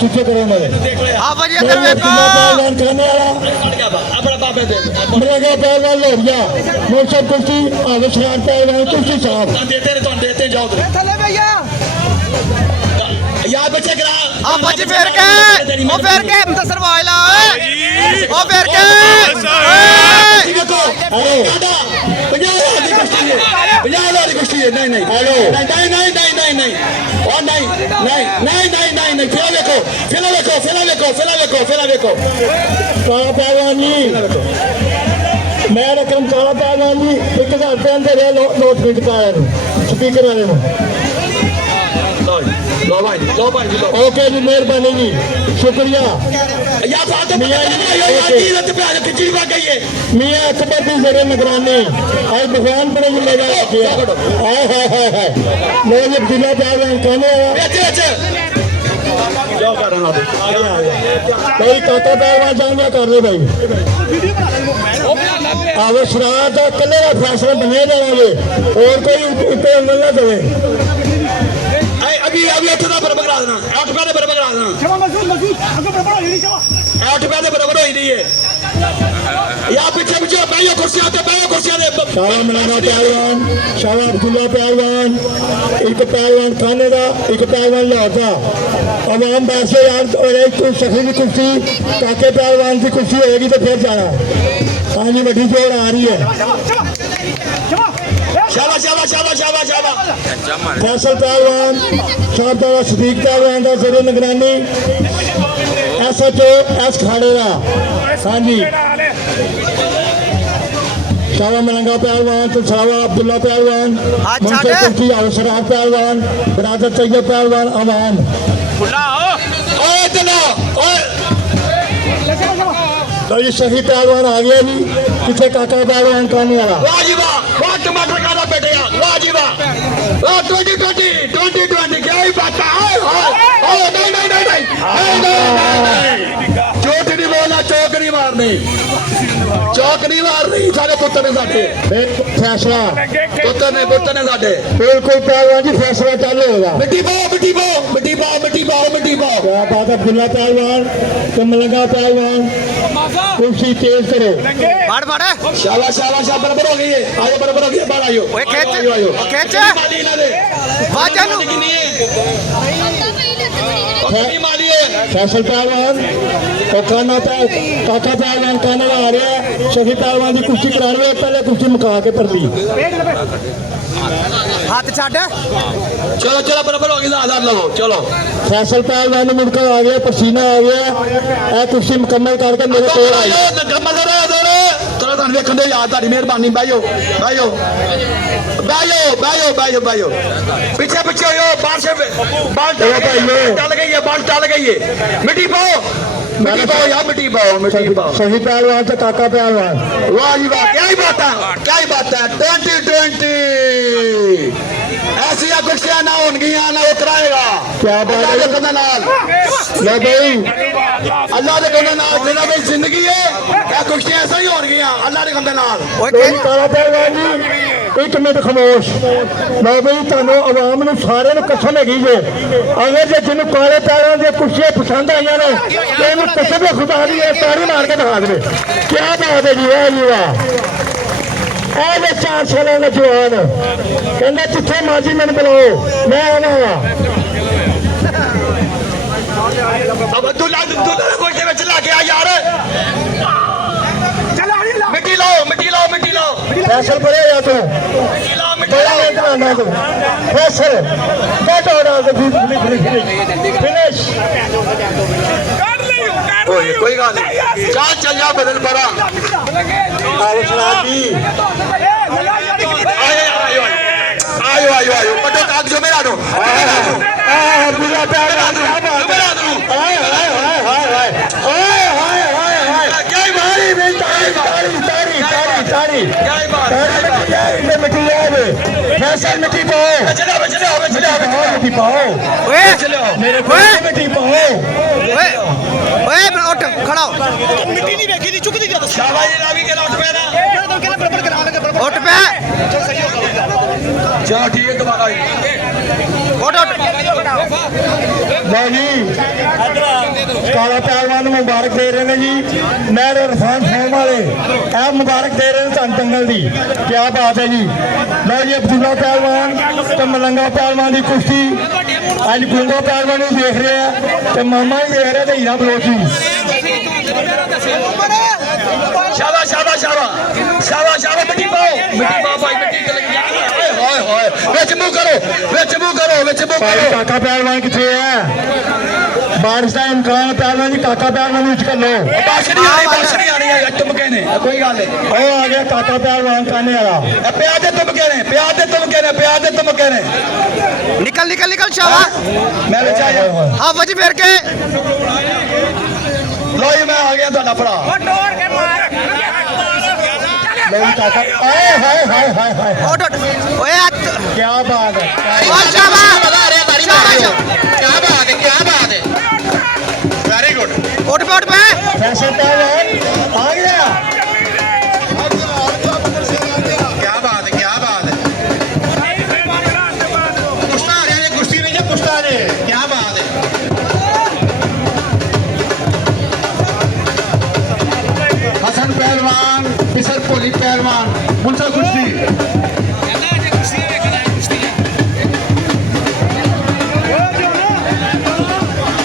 किथे करो मेरे हाँ भाजी इधर देखो पहलवान खाने वाला लगा पहलवान लोरिया मोशर कुश्ती आविष्कार पहलवान कुश्ती साहब देते जाओ यार बच्चे करा हाँ भाजी फेर के वो फेर के मुंतसर वाइला वो फेर के हेलो 50,000 की कुश्ती है नहीं नहीं हेलो नहीं नहीं नहीं नहीं नहीं और नहीं नहीं नहीं नहीं नहीं नहीं फिर देखो फिर देखो फिर देखो फिर देखो फिर देखो काला पहलवान जी मैं रकम काला पहलवान जी 1000 रुपये अंदर है नोट प्रिंट का स्पीकर वाले में लो भाई लो ओके जी मेहरबानी जी शुक्रिया यार बात तो मियां जी खिचड़ी भाग गई है मियां अकबर की जरे निगरानी आज भगवान पर जिम्मेदार किया हाय हाय हाय हाय मैं ये जिला पहलवान कहने आया अच्छे जाओ कर रहा भाई काका पहलवान जाऊंगा कर रहे भाई आवे शरारत कले का फैसला बने जाएंगे और कोई ऊपर अमल ना देवे अभी अभी बराबर करा देना 8 रुपए बराबर करा देना 8 रुपए बराबर हो रही है या पीछे पीछे बैठो कुर्सियां दे शाबाश मौलाना पहलवान शाबाश अब्दुल्ला पहलवान एक पहलवान खाने का एक पहलवान लाहौर का अवाम वैसे यार और एक सखी की कुर्सी काके पहलवान की कुर्सी होगी तो फिर जाना हाँ जी बड़ी जोड़ आ रही है फैसल पहलवान शाहबाज सदीक पहलवान का जरूर निगरानी SHO एस खाड़ेगा हाँ जी शावा मलंगा पहलवान तुलसावा अब्दुल्ला पहलवान मुंसर कुर्सी अवसरार पहलवान बरादर तैयब पहलवान अवान तो ये सही पहलवान आ गया जी किसे काका पहलवान कहने वाला वाह टमाटर खाना बेटे वाह जी वाह 2020 क्या ही बात है नहीं चोट नहीं बोलना चौक नहीं मारनी सारे पुत्र ने साडे फैसला पुत्र ने साडे बिल्कुल पहलवान जी फैसला चालू होगा मिट्टी पाओ क्या बात है अब्दुल्ला पहलवान तो मलंगा पहलवान कुर्सी तेज करो बाढ़ शाबाश बराबर हो गई है आयो बराबर हो गई बाहर आयो ओए खेच वाजन फैसल पहलवान काका पहलवान कहने आ रहा है शफी पहलवान की कुश्ती करानी है पहले कुश्ती मुका के परली हाथ छाड़ चलो बराबर हो गई आजाद लो चलो फैसल पहलवान मुड़का आ गया पसीना आ गया कुश्ती मुकम्मल करके मेरे को आई वेखन दे यार तारी मेहरबानी बाइयो पीछे हो बाल टल गई है मिट्टी पाओ यार मिट्टी पाओ सही पहलवान से काका पहलवान वाह जी वाह क्या ही बात है 2020 ऐसी कुश्तियां ना होंगियां ना वो कराएगा क्या बात है ले भाई अल्लाह के कहने नाल जेड़ा भाई जिंदगी है क्या कुश्तियां ऐसा ही होंगियां अल्लाह के कहने नाल काला पहलवान जी एक मिनट खामोश मैं भाई तुहानू आवाम नू सारे नू कसम हैगी जे अगर जे जिन्नू काले पहलवान दी कुश्तियां पसंद आईयां ने ते इहनू कसम खुदा दी तारी मार के दिखा दे क्या बात है जी वाह जी वाह 4 साल का जवान कहना जिथे मर्जी मैंने बुलाओ मैं आना वा अब दूल्हा गोश्ते में चला गया यार मिट्टी लो फैसल पड़े या तू बड़ा लेकर आना तू फैसल बैठ हो रहा फिनिश कोई गल नहीं चल जा बदल परा आयो बड़ो काग जो मेरा दो मिट्टी पाओ मेरे मिट्टी पाओ उठ खड़ा मिट्टी नहीं देखी थी चुक दी शाबाश रावी के उठ पे ना उठ पे चलो ठीक है दोबारा ਉੱਠ ਉੱਠ ਲਓ ਜੀ ਕਾਲਾ ਪਹਿਲਵਾਨ ਨੂੰ ਮੁਬਾਰਕ ਦੇ ਰਹੇ ਨੇ ਜੀ ਮੈਂ ਰਫਾਨ ਫੋਮ ਵਾਲੇ ਇਹ ਮੁਬਾਰਕ ਦੇ ਰਹੇ ਨੇ ਧੰਨ ਦੰਗਲ ਦੀ ਕੀ ਬਾਤ ਹੈ ਜੀ ਲਓ ਜੀ ਅਬਦੁੱਲਾ ਪਹਿਲਵਾਨ ਤੇ ਮਲੰਗਾ ਪਹਿਲਵਾਨ ਦੀ ਕੁਸ਼ਤੀ ਅੱਜ ਗੁੰਗਾ ਪਹਿਲਵਾਨ ਨੂੰ ਦੇਖ ਰਿਹਾ ਤੇ ਮਾਮਾ ਵੀ ਦੇਖ ਰਿਹਾ ਤੇ ਹੀਰਾ ਬਲੋਚ ਵੀ ਸ਼ਾਬਾਸ਼ ਸ਼ਾਬਾਸ਼ ਸ਼ਾਬਾਸ਼ ਸ਼ਾਬਾਸ਼ ਸ਼ਾਬਾਸ਼ ਮਿੱਟੀ ਪਾਓ ਭਾਈ ਮਿੱਟੀ ਤੇ ਲੱਗੀ ਹਾਏ ਹਾਏ ਹਾਏ ਵਿੱਚ ਮੂੰਹ ਕਰੋ ਵਿੱਚ ਮੂੰਹ ਕਰੋ ਵਿੱਚ ਮੂੰਹ ਭਾਈ ਕਰੋ ਕਾਕਾ ਪਹਿਲਵਾਨ ਕਿੱਥੇ ਹੈ ਬਾਰਿਸ਼ ਦਾ ਇਮਕਾਨ ਪਹਿਲਵਾਨ ਜੀ ਕਾਕਾ ਪਹਿਲਵਾਨ ਵਿੱਚ ਕਰ ਲਓ ਬਾਸ਼ ਨਹੀਂ ਆਣੀ ਹੈ ਤੁਮਕੇ ਨੇ ਕੋਈ ਗੱਲ ਨਹੀਂ ਉਹ ਆ ਗਿਆ ਕਾਕਾ ਪਹਿਲਵਾਨ ਕਾਨੇ ਵਾਲਾ ਪਿਆਰ ਦੇ ਤੁਮਕੇ ਨੇ ਪਿਆਰ ਦੇ ਤੁਮਕੇ ਨੇ ਪਿਆਰ ਦੇ ਤੁਮਕੇ ਨੇ ਨਿਕਲ ਨਿਕਲ ਨਿਕਲ ਸ਼ਾਵਾ ਮੈਂ ਵਿੱਚ ਆ ਜਾ ਹਾਂ ਵਜ ਫੇਰ ਕੇ ਲੋ ਜੀ ਮੈਂ ਆ ਗਿਆ ਤੁਹਾਡਾ ਭਰਾ ਲਓ ਕਾਕਾ ਆਏ ਹਾਏ ਹਾਏ ਹਾਏ ਹਾਏ ਉੱਠ ਉੱਠ ਓਏ ਆ ਕੀ ਬਾਤ ਹੈ ਓ ਸ਼ਾਵਾ ਸ਼ਾਬਾਸ਼ ਵੈਰੀ ਗੁੱਡ ਉੱਠ ਪੇ ਉੱਠ ਪੇ ਫੈਸ਼ਨ ਪਹਿਲਵਾਨ ਆ ਗਿਆ ਕੀ ਬਾਤ ਹੈ ਕੁਸ਼ਤਾ ਆ ਰਿਹਾ ਨੇ ਕੁਸ਼ਤੀ ਨਹੀਂ ਕੁਸ਼ਤਾ ਨੇ ਕੀ ਬਾਤ ਹੈ हसन पहलवान किशोर कोहली पहलवान मुंसा कुश्ती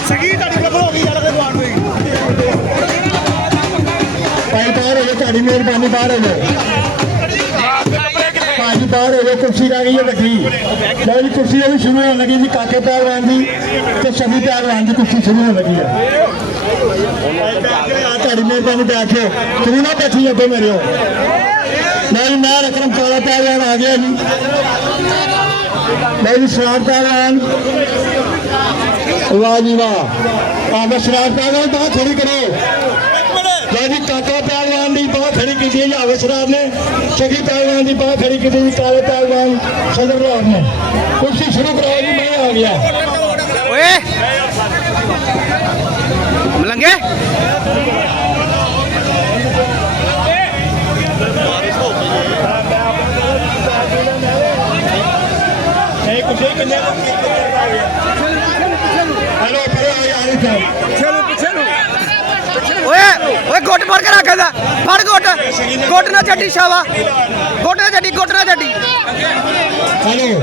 ਸਗੀ ਤੁਹਾਡੀ ਬਲਬਲ ਹੋ ਗਈ ਯਾਰ ਅਗਲੇ ਦੁਆਰ ਹੋਈ भाई बाहर हो जाओ ਤੁਹਾਡੀ ਮਿਹਰਬਾਨੀ ਬਾਹਰ ਹੋ ਜਾਓ ਭਾਜੀ ਬਾਹਰ ਹੋ ਜਾਓ ਕੁਰਸੀ ਰਹਿ ਗਈ ਹੈ ਵੱਡੀ ਲਓ ਜੀ ਕੁਰਸੀ ਵੀ ਸ਼ੁਰੂ ਹੋਣ ਲੱਗੀ ਜੀ ਕਾਕੇ ਪਹਿਲਵਾਨ ਦੀ ਤੇ ਸ਼ਫੀ ਪਹਿਲਵਾਨ ਦੀ ਕੁਰਸੀ ਸ਼ੁਰੂ ਹੋਣ ਲੱਗੀ ਹੈ ਤੁਹਾਡੀ ਮਿਹਰਬਾਨੀ ਬੈਠੋ ਤੁਸੀਂ ਨਾ ਬੈਠੀ ਅੱਗੇ ਮੇਰੇ ਹੋ ਨਹੀਂ ਮੈਂ ਰਕਮ ਕਾਲਾ ਪਹਿਲਵਾਨ ਆ ਗਿਆ ਜੀ ਨਹੀਂ ਸ਼ਰਾਬ ਪਹਿਲਵਾਨ ਵਾਹ ਜੀ ਵਾਹ ਆਹ ਸ਼ਰਾਬ ਪਹਿਲਵਾਨ ਤਾਂ ਖੜੀ ਕਰੋ ਜੀ ਕਾਕਾ ਪਹਿਲਵਾਨ ਦੀ ਬਾਹ ਖੜੀ ਕੀਤੀ ਹੈ ਜਾਵੇ ਸ਼ਰਾਬ ਨੇ ਸ਼ਫੀ ਪਹਿਲਵਾਨ ਦੀ ਬਾਹ ਖੜੀ ਕੀਤੀ ਜੀ ਕਾਲੇ ਪਹਿਲਵਾਨ ਸਦਰ ਰਾਮ ਨੇ ਕੁਰਸੀ ਸ਼ੁਰੂ ਕਰਾਓ ਜੀ ਮੈਂ ਆ ਗਿਆ ਓਏ ਮਲੰਗੇ ਨਹੀਂ ਕੁਝ ਕਿੰਨੇ ਹੈਲੋ ਪਰੇ ਆ ਯਾਰ ਚਲੋ ਪਿੱਛੇ ਨੂੰ ਓਏ ਓਏ ਗੁੱਟ ਫੜ ਕੇ ਰੱਖ ਦਾ ਫੜ ਗੁੱਟ ਨਾ ਛੱਡੀ ਸ਼ਾਵਾ ਗੁੱਟ ਨਾ ਛੱਡੀ ਹੈਲੋ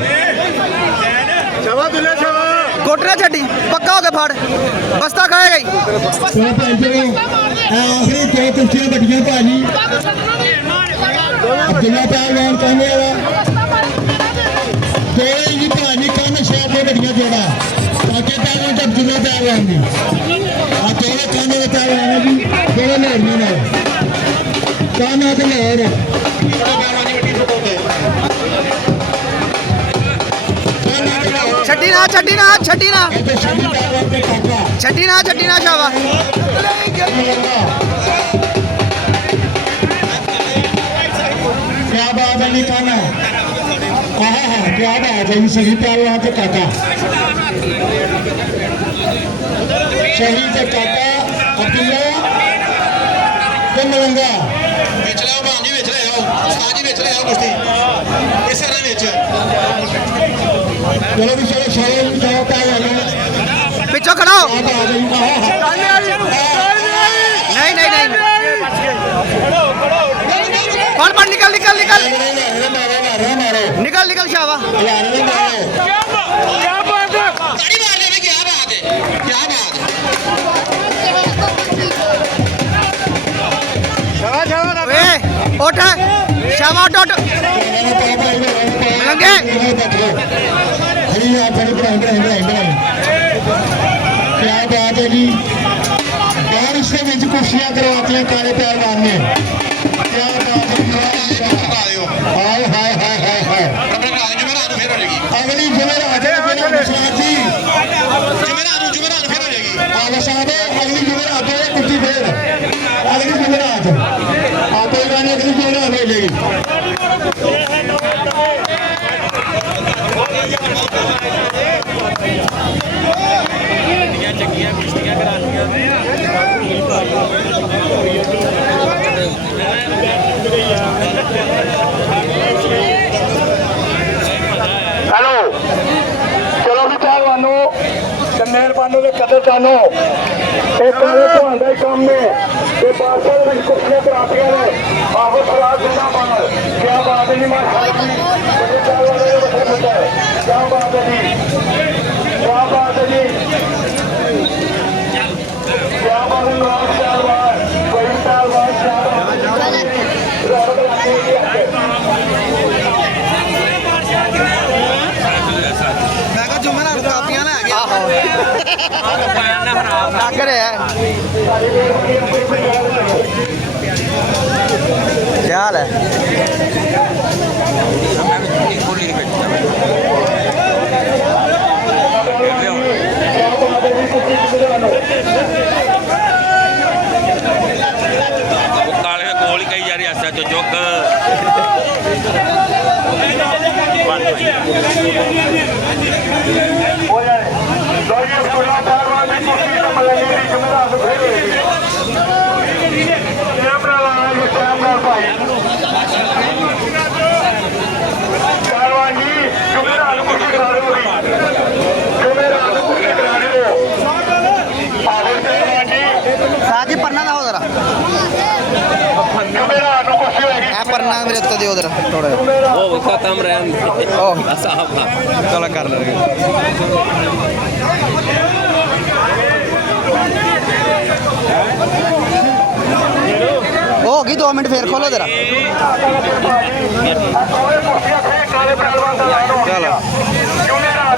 ਸ਼ਾਵਾ ਦੁੱਲੇ ਸ਼ਾਵਾ ਗੁੱਟ ਨਾ ਛੱਡੀ ਪੱਕਾ ਹੋ ਕੇ ਫੜ ਬਸਤਾ ਖਾਏਗਾ ਹੀ ਸੋ ਪੰਜੋ ਆਖਰੀ ਦੋ ਕੁਰਸੀਆਂ ਵੱਡੀਆਂ ਭਾਜੀ ਅਬਦੁੱਲਾ ਪਹਿਲਵਾਨ ਕਹਿੰਦੇ ਵਾਲਾ ਕੋਈ ਜੀ ਭਾਜੀ ਕੰਨ ਸ਼ਾਹ ਦੇ ਵੱਡੀਆਂ ਜੋੜਾ ਕਾਕੇ ਪਹਿਲਵਾਨ ਤੇ ਅਬਦੁੱਲਾ ਪਹਿਲਵਾਨ ਦੀ ਆ ਦੋਵੇਂ ਕੰਨ ਦੇ ਪਹਿਲਵਾਨ ਜੀ ਦੋਵੇਂ ਲੋੜੀਆਂ ਨੇ ਕੰਨ ਤੇ ਲੋੜ ਛੱਡੀ ਨਾ ਸ਼ਾਵਾ क्या बात है निकाना हाँ क्या बात है सही पहलवान के काका शहीद काका अब्दुल्ला ते मलंगा ਵਿੱਚ ਲਿਆਓ ਭਾਂਜੀ ਵਿੱਚ ਲਿਆਓ ਉਸਤਾਦ ਜੀ ਵਿੱਚ ਲਿਆਓ ਕੁਸ਼ਤੀ ਇਸ ਤਰ੍ਹਾਂ ਵਿੱਚ चलो भी चलो शहीद जाओ पहलवान ਪਿੱਛੋਂ ਖੜੋ क्या बात है ਨਹੀਂ ਫੜ ਨਿਕਲ ਨਿਕਲ ਸ਼ਾਵਾ ਤਾੜੀ ਮਾਰ ਲੈ ਵੀ ਕੀ ਬਾਤ ਹੈ ਓਏ ਉੱਠ ਸ਼ਾਵਾ ਉੱਠ ਮਲੰਗੇ क्या बात है जी बारिश के बीच कुर्सियां करवाती हैं काले पहलवान ने क्या बात है हाय हाय हाय हाय हाय अगली जुमेरात है मुशरात जी आवा साहब अगली जुमेरात है कुर्सी फेर अगली जुमेरात आप अगली जुमेरात हो जाएगी हेलो चलो भी ਪਹਿਲਵਾਨੋ ਇਹ ਕਾਲੇ ਭਲਵਾਨ ਦਾ ਹੀ ਕੰਮ ਨੇ ਤੇ ਬਾਦਸ਼ਾਹ ਦੇ ਵਿੱਚ ਕੁਰਸੀਆਂ ਕਰਾਤੀਆਂ ਨੇ ਆਹੋ ਸਰਾਜ ਜਿੰਦਾਬਾਦ ਕੀ ਬਾਤ ਹੈ ਜੀ ਮਾਸ਼ਾਅੱਲਾ ਜੀ ਬੜੇ ਪਹਿਲਵਾਨ ਦੇ ਬੱਚੇ ਮੁੰਡਾ ਕੀ ਬਾਤ ਹੈ ਜੀ ਕੀ ਬਾਤ ਹੈ ਜੀ ਕੀ ਬਾਤ ਹੈ ਨਾਮ ਪਹਿਲਵਾਨ ਕੋਈ ਪਹਿਲਵਾਨ ਮੈਂ ਕਿਹਾ ਜੁਮਨ ਕਾਪੀਆਂ ਲੈ ਗਿਆ ਆਹੋ ਲੱਗ ਰਿਹਾ ਕੀ ਹਾਲ ਹੈ ਕਾਲੇ ਗੋਲ ਹੀ ਕਹੀ ਜਾ ਰਹੀ ਐਸਾ ਜੋ ਜੁਗ ਹੋ ਜਾਏ ਲੋ ਜੀ ਸਕੂਲਾਂ ਪਹਿਲਵਾਨ ਦੀ ਕੁਰਸੀ ਤੇ ਮਲੰਗੀ ਦੀ ਜ਼ਿੰਮੇਵਾਰ ਨੂੰ ਫੇਰ ਹੋਏਗੀ ਕੈਮਰਾ ਲਾਣਾ ਜੀ ਕੈਮਰਾ ਭਾਈ ਪਹਿਲਵਾਨ ਜੀ ਜ਼ਿੰਮੇਵਾਰ ਨੂੰ ਕੁਰਸੀ ਕਰਾ ਦਿਓ ਜੀ ਜ਼ਿੰਮੇਵਾਰ ਨੂੰ ਕੁਰਸੀ ਕਰਾ ਦਿਓ ਆਹੋ ਪਹਿਲਵਾਨ ਜੀ ਸਾਜੀ ਪਰਨਾ ਦਾ ਹੋ ਜ਼ਰਾ ਜ਼ਿੰਮੇਵਾਰ ਨੂੰ ਕੁਰਸੀ ਹੋਏਗੀ ਇਹ ਪਰਨਾ ਮੇਰੇ ਉੱਤੇ ਦਿਓ ਜ਼ਰਾ ਥੋੜਾ ਉਹ ਖਤਮ ਰਹਿਣ ਓਹ ਸਾਹਿਬ ਚਲੋ ਕਰ ਲੈ ਹੋ ਗਈ 2 ਮਿੰਟ ਫੇਰ ਖੋਲੋ ਜ਼ਰਾ ਦੋਵੇਂ ਕੁਰਸੀਆਂ ਫੇਰ ਕਾਲੇ ਪਹਿਲਵਾਨ ਦਾ ਲਾਉਣ ਚਲੋ